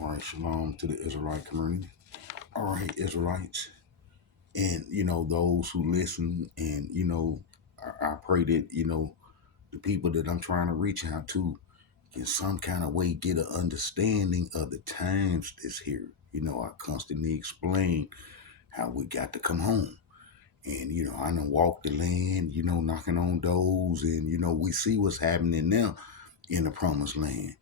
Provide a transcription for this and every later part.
All right, shalom to the Israelite community. All right, Israelites, and those who listen, and I pray that the people that I'm trying to reach out to can some kind of way get an understanding of the times that's here. I constantly explain how we got to come home, and I done walk the land, knocking on doors, and we see what's happening now in the promised land.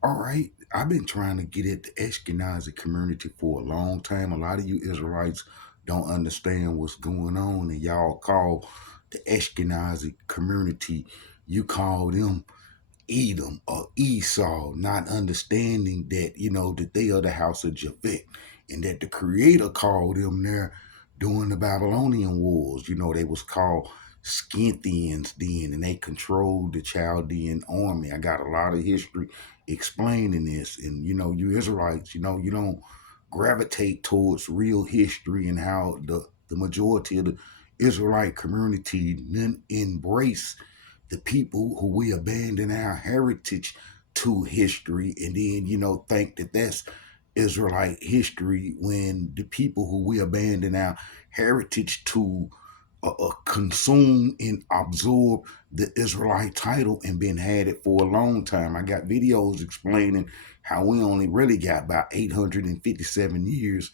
All right, I've been trying to get at the Ashkenazi community for a long time. A lot of you Israelites don't understand what's going on, and y'all call the Ashkenazi community, you call them Edom or Esau, not understanding that, that they are the house of Japhet, and that the Creator called them there during the Babylonian Wars. They was called Scythians then, and they controlled the Chaldean army. I got a lot of history explaining this, and you Israelites, you don't gravitate towards real history and how the majority of the Israelite community didn't embrace the people who we abandon our heritage to history, and then think that that's Israelite history, when the people who we abandon our heritage to consume and absorb the Israelite title and been had it for a long time. I got videos explaining how we only really got about 857 years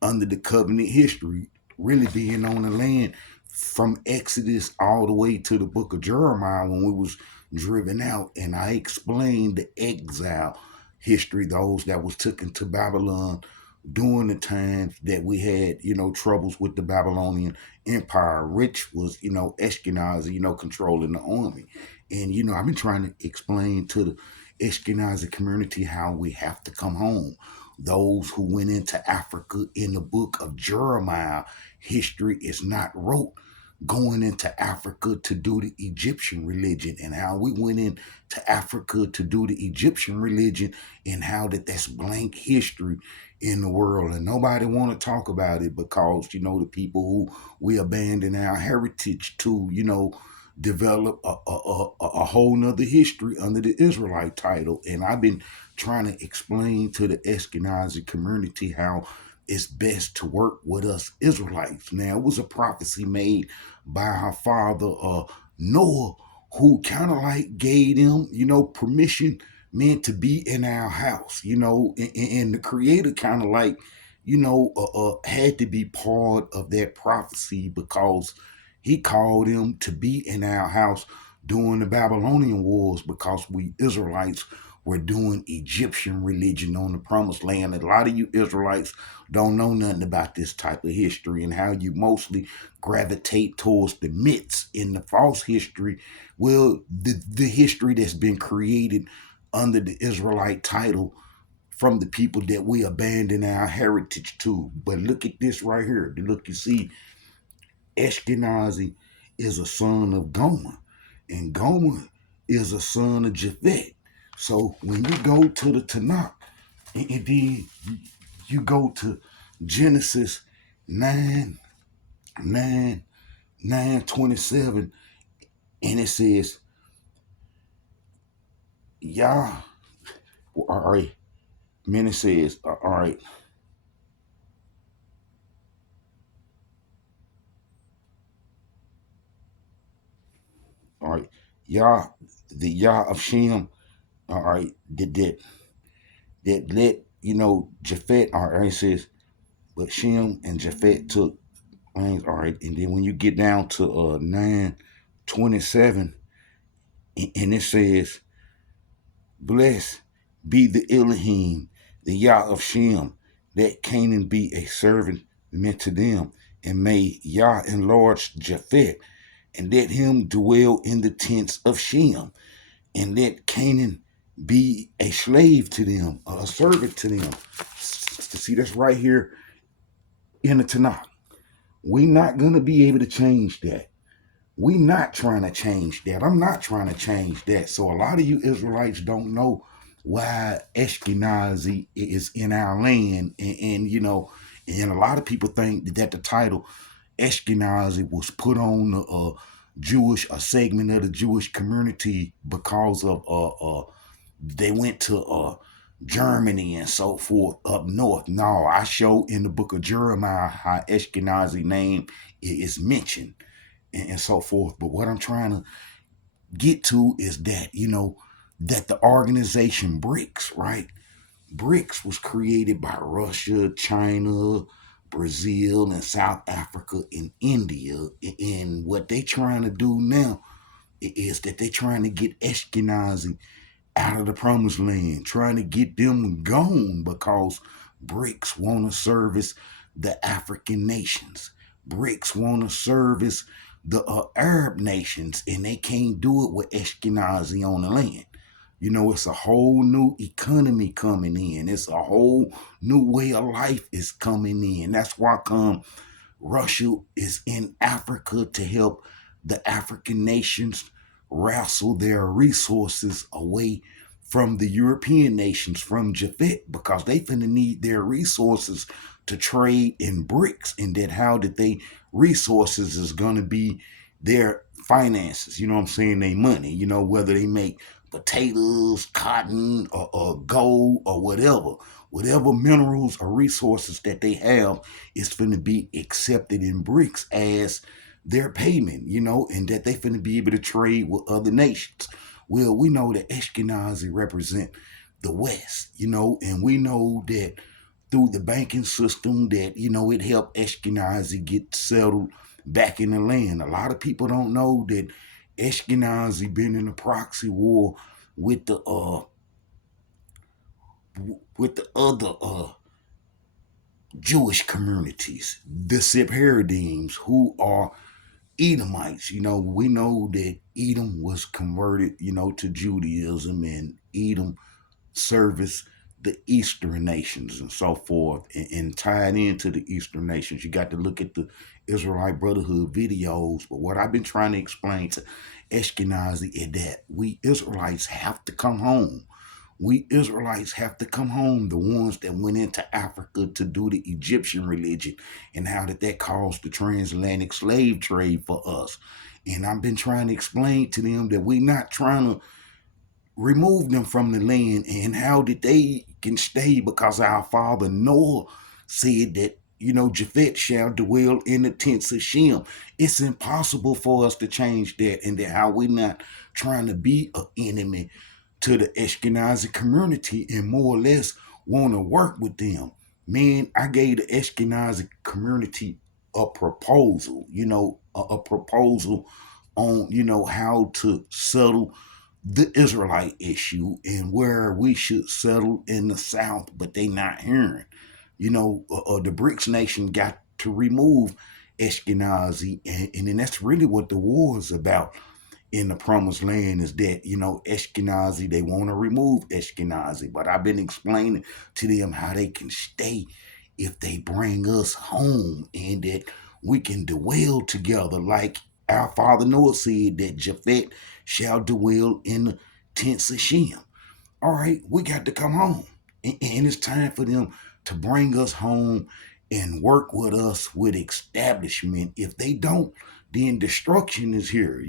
under the covenant history, really being on the land from Exodus all the way to the book of Jeremiah when we was driven out. And I explained the exile history, those that was taken to Babylon during the times that we had, troubles with the Babylonian Empire, which was, Ashkenazi, controlling the army. And, I've been trying to explain to the Ashkenazi community how we have to come home. Those who went into Africa in the book of Jeremiah, history is not wrote going into Africa to do the Egyptian religion, and how we went into Africa to do the Egyptian religion, and how that's blank history in the world, and nobody want to talk about it because the people who we abandon our heritage to develop a whole nother history under the Israelite title. And I've been trying to explain to the Ashkenazi community how it's best to work with us Israelites. Now, it was a prophecy made by our father Noah, who kind of like gave them permission meant to be in our house, and the Creator kind of like had to be part of that prophecy, because he called them to be in our house during the Babylonian wars, because we Israelites were doing Egyptian religion on the promised land. A lot of you Israelites don't know nothing about this type of history, and how you mostly gravitate towards the myths in the false history. Well, the history that's been created under the Israelite title from the people that we abandon our heritage to. But look at this right here. Look, you see, Ashkenazi is a son of Gomer, and Gomer is a son of Japhet. So when you go to the Tanakh, and then you go to Genesis 9, 9, 9:27, and it says, Yah, all right, then it says, all right, all right, Yah, the Yah of Shem, all right, that let Japhet, all right, it says, but Shem and Japhet took things, all right, and then when you get down to 9:27, and it says, blessed be the Elohim, the Yah of Shem, let Canaan be a servant meant to them, and may Yah enlarge Japhet, and let him dwell in the tents of Shem, and let Canaan be a slave to them, a servant to them. See, that's right here in the Tanakh. We're not going to be able to change that. We're not trying to change that. I'm not trying to change that. So a lot of you Israelites don't know why Ashkenazi is in our land. And a lot of people think that the title Ashkenazi was put on a segment of the Jewish community because of they went to Germany and so forth up north. No, I show in the book of Jeremiah how Ashkenazi name is mentioned and so forth. But what I'm trying to get to is that, that the organization BRICS, right? BRICS was created by Russia, China, Brazil, and South Africa and India. And what they trying to do now is that they trying to get Ashkenazi out of the promised land, trying to get them gone because BRICS want to service the African nations. BRICS want to service the Arab nations, and they can't do it with Ashkenazi on the land. It's a whole new economy coming in. It's a whole new way of life is coming in. That's why Russia is in Africa to help the African nations wrestle their resources away from the European nations, from Japhet, because they finna need their resources to trade in bricks, and that how that they resources is gonna be their finances, you know what I'm saying, they money, whether they make potatoes, cotton, or gold, or whatever minerals or resources that they have is finna be accepted in bricks as their payment, and that they finna be able to trade with other nations. Well, we know that Ashkenazi represent the West, and we know that through the banking system that, it helped Ashkenazi get settled back in the land. A lot of people don't know that Ashkenazi been in a proxy war with the other Jewish communities, the Sephardims, who are Edomites. We know that Edom was converted, to Judaism, and Edom serviced the Eastern nations and so forth, and tied into the Eastern nations. You got to look at the Israelite Brotherhood videos. But what I've been trying to explain to Ashkenazi is that we Israelites have to come home. We Israelites have to come home, the ones that went into Africa to do the Egyptian religion, and how that caused the transatlantic slave trade for us. And I've been trying to explain to them that we're not trying to remove them from the land, and how that they can stay, because our father Noah said that, Japhet shall dwell in the tents of Shem. It's impossible for us to change that, and that how we're not trying to be an enemy to the Ashkenazi community, and more or less want to work with them. Man, I gave the Ashkenazi community a proposal, a proposal on, how to settle the Israelite issue and where we should settle in the South, but they not hearing. The BRICS nation got to remove Ashkenazi, and then that's really what the war is about in the promised land, is that, Ashkenazi, they want to remove Ashkenazi. But I've been explaining to them how they can stay if they bring us home, and that we can dwell together, like our father Noah said, that Japhet shall dwell in the tents of Shem. All right, we got to come home. And it's time for them to bring us home and work with us with establishment. If they don't, then destruction is here.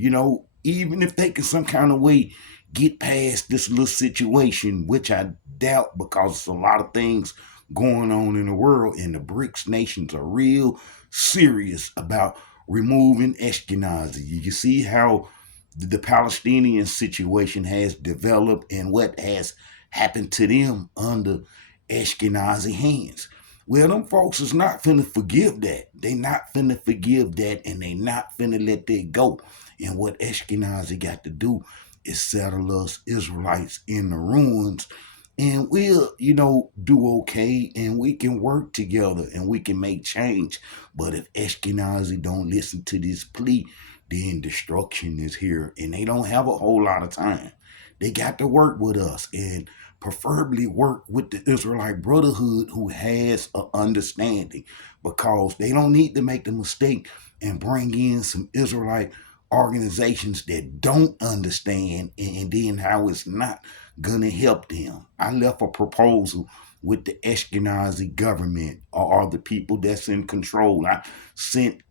Even if they can some kind of way get past this little situation, which I doubt, because there's a lot of things going on in the world, and the BRICS nations are real serious about removing Ashkenazi. You see how the Palestinian situation has developed and what has happened to them under Ashkenazi hands. Well, them folks is not finna forgive that. They not finna forgive that, and they not finna let that go. And what Ashkenazi got to do is settle us Israelites in the ruins, and we'll, do okay, and we can work together, and we can make change. But if Ashkenazi don't listen to this plea, then destruction is here, and they don't have a whole lot of time. They got to work with us, and preferably work with the Israelite Brotherhood, who has an understanding, because they don't need to make the mistake and bring in some Israelite organizations that don't understand, and then how it's not gonna help them. I left a proposal with the Ashkenazi government, or the people that's in control. I sent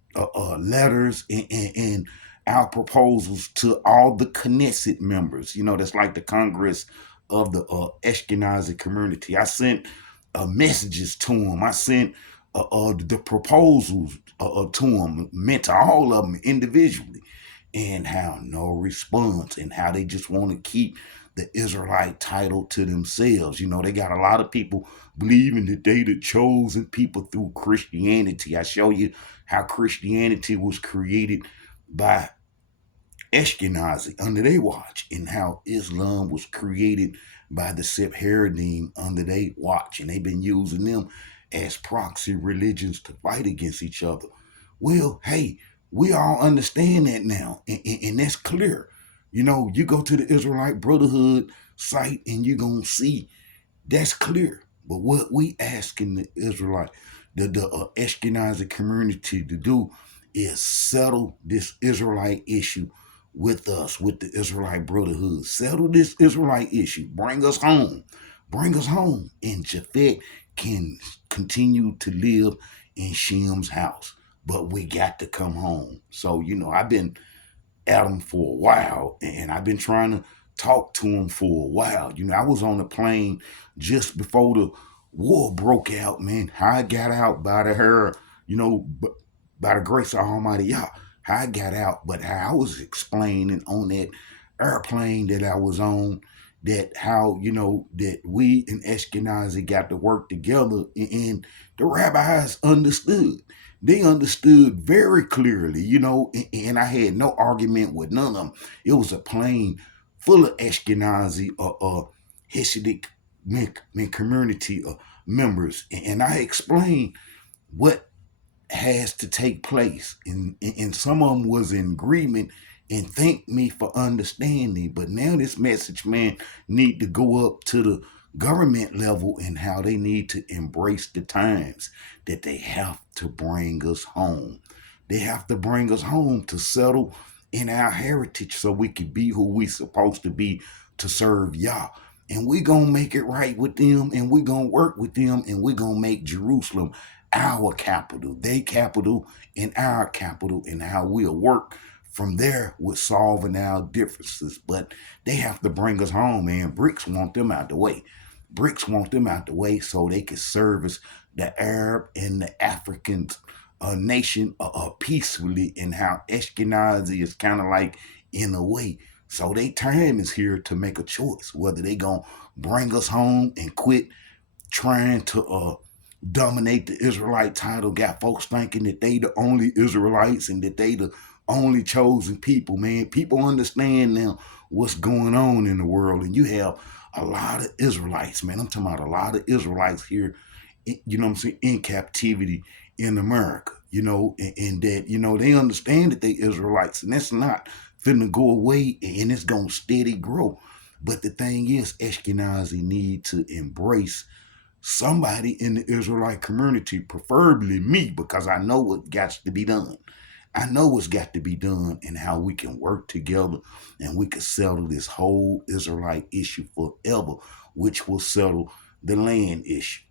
letters and our proposals to all the Knesset members. That's like the Congress of the Ashkenazi community. I sent messages to them. I sent the proposals to them, meant to all of them individually, and how no response, and how they just want to keep the Israelite title to themselves. You know, they got a lot of people believing that they the chosen people through Christianity. I show you how Christianity was created by Ashkenazi under their watch, and how Islam was created by the Sephardim under their watch, and they've been using them as proxy religions to fight against each other. Well, hey, we all understand that now, and that's clear. You know, you go to the Israelite Brotherhood site and you're going to see that's clear. But what we asking the Israelite, the Ashkenazi community to do is settle this Israelite issue with us, with the Israelite Brotherhood. Settle this Israelite issue. Bring us home. Bring us home. And Japhet can continue to live in Shem's house. But we got to come home. So, you know, I've been at him for a while, and I've been trying to talk to him for a while. You know, I was on the plane just before the war broke out, man. How I got out by the hair, you know, by the grace of Almighty Yah. How I got out, but how I was explaining on that airplane that I was on, that how, you know, that we and Ashkenazi got to work together, and the rabbis understood. They understood very clearly, you know, and I had no argument with none of them. It was a plane full of Ashkenazi or Hasidic community members, and I explained what has to take place, and some of them was in agreement and thanked me for understanding. But now this message, man, need to go up to the government level, and how they need to embrace the times, that they have to bring us home. They have to bring us home to settle in our heritage, so we can be who we supposed to be, to serve Yah. And we gonna make it right with them, and we gonna work with them, and we gonna make Jerusalem our capital, they capital, and our capital, and how we'll work from there with solving our differences. But they have to bring us home, man. Bricks want them out the way. Bricks want them out the way so they can service the Arab and the African nation peacefully, and how Ashkenazi is kind of like in a way. So they time is here to make a choice, whether they gonna bring us home and quit trying to dominate the Israelite title. Got folks thinking that they the only Israelites, and that they the only chosen people, man. People understand now what's going on in the world, and you have a lot of Israelites, man. I'm talking about a lot of Israelites here, you know what I'm saying, in captivity in America, you know, and that, you know, they understand that they Israelites, and that's not finna go away, and it's gonna steady grow. But the thing is, Ashkenazi need to embrace somebody in the Israelite community, preferably me, because I know what got to be done. I know what's got to be done, and how we can work together, and we can settle this whole Israelite issue forever, which will settle the land issue.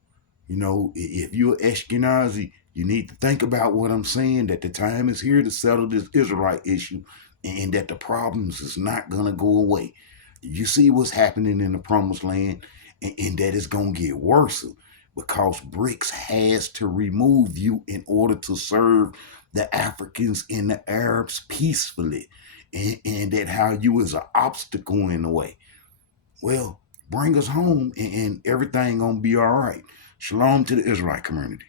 You know, if you're Ashkenazi, you need to think about what I'm saying, that the time is here to settle this Israelite issue, and that the problems is not going to go away. You see what's happening in the promised land, and that it's going to get worse, because BRICS has to remove you in order to serve the Africans and the Arabs peacefully, and that how you is an obstacle in the way. Well, bring us home, and everything going to be all right. Shalom to the Israelite community.